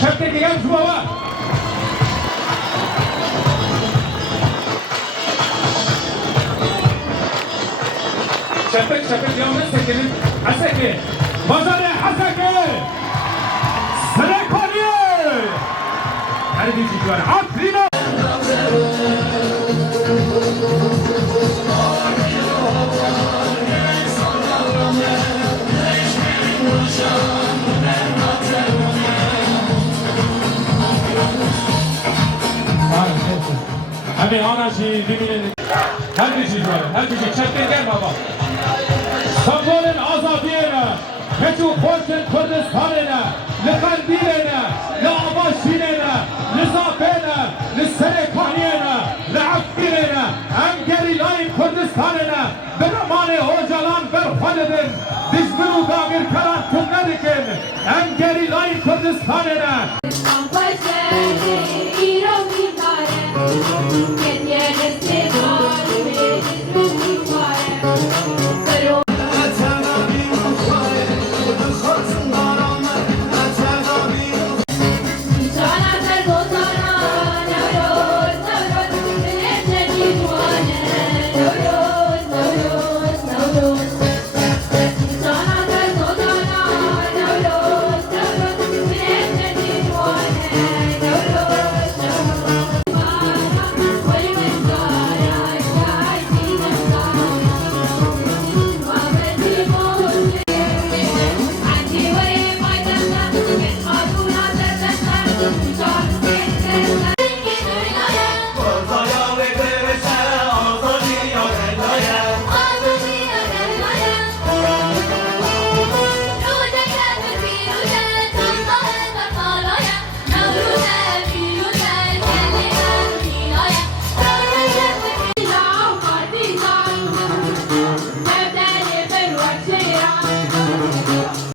Çepteki gel şu baba. Çeptek yanına sekelim. Aseke. Mazare Aseke. Srekoniye. Hadi bir çocuklar. Afrina. Abi anacı dibinin her bir şey var. Her bir şey çekten gel baba. Sambolun azadiyene, Keçu Korçun Kurdistan'ına, Lekandilene, Le'abaşinene, Lezafene, Leserekaniyene, Le'akkirene, Engerilayın Kurdistan'ına, Beramane hocalan berfadedin, Dizbinu dağır karan tümlerikin, Engerilayın Kurdistan'ına. Get